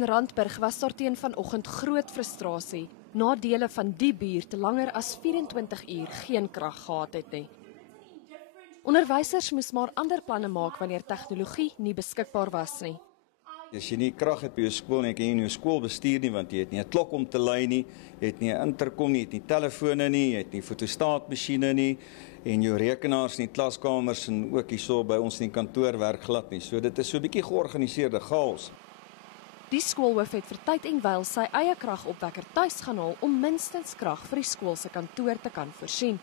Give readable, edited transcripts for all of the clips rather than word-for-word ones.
In Randburg was daar teen vanoggend groot frustrasie na dele van die buurt langer as 24 uur geen krag gehad het nie. Onderwysers moes maar ander planne maak wanneer tegnologie nie beskikbaar was nie. As jy nie krag het by jou skool nie, kan jy nie jou skool bestuur nie, want jy het nie 'n klok om te lui nie, jy het nie 'n interkom nie, jy het nie telefone nie, jy het nie fotostaatmasjiene nie, en jou rekenaars in die klaskamers en ook hierso by ons in die kantoor werk glad nie. So dit is so 'n bietjie georganiseerde chaos. Die skoolhoof het vir tyd en wyl sy eie kragopwekker tuis gaan haal om minstens krag vir die skool se kantoor te kan voorsien.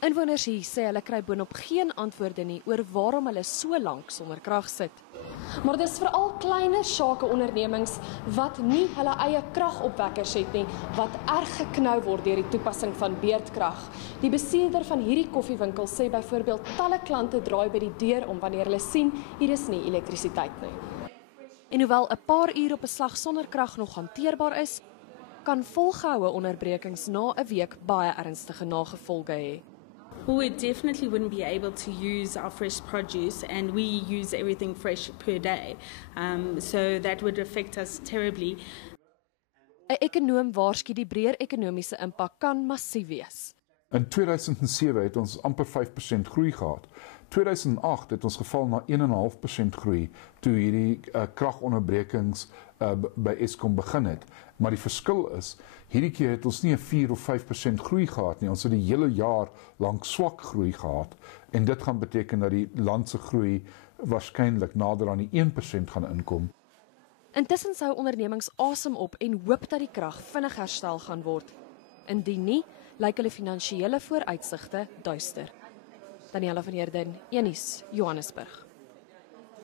Inwoners hier sê hulle kry boonop geen antwoorde nie oor waarom hulle so lank sonder krag sit. Maar dis veral kleiner sakeondernemings wat nie hulle eie kragopwekkers het nie, wat erg geknou word deur die toepassing van beurtkrag. Die bestuurder van hierdie koffiewinkel sê byvoorbeeld talle klante draai by die deur om wanneer hulle sien hier is nie elektrisiteit nie. En hoewel 'n paar uur op 'n slag sonder krag nog hanteerbaar is, kan volgehoue onderbrekings na 'n week baie ernstige nagevolge hê. Well, we definitely wouldn't be able to use our fresh produce, and we use everything fresh per day. So that would affect us terribly. 'n Ekonoom waarsku die breër ekonomiese impak kan massief wees. In 2007 het ons amper 5% groei gehad. 2008 het ons geval na 1,5% groei toe hierdie kragonderbrekings by Eskom begin het. Maar die verskil is, hierdie keer het ons nie 'n 4 of 5% groei gehad nie. Ons het die hele jaar lank swak groei gehad en dit gaan beteken dat die land se groei waarskynlik nader aan die 1% gaan inkom. Intussen sou ondernemings asem op en hoop dat die krag vinnig herstel gaan word. Indien nie, lyk hulle finansiële vooruitsigte duister. Daniela van Heerden, Een Nuus, Johannesburg.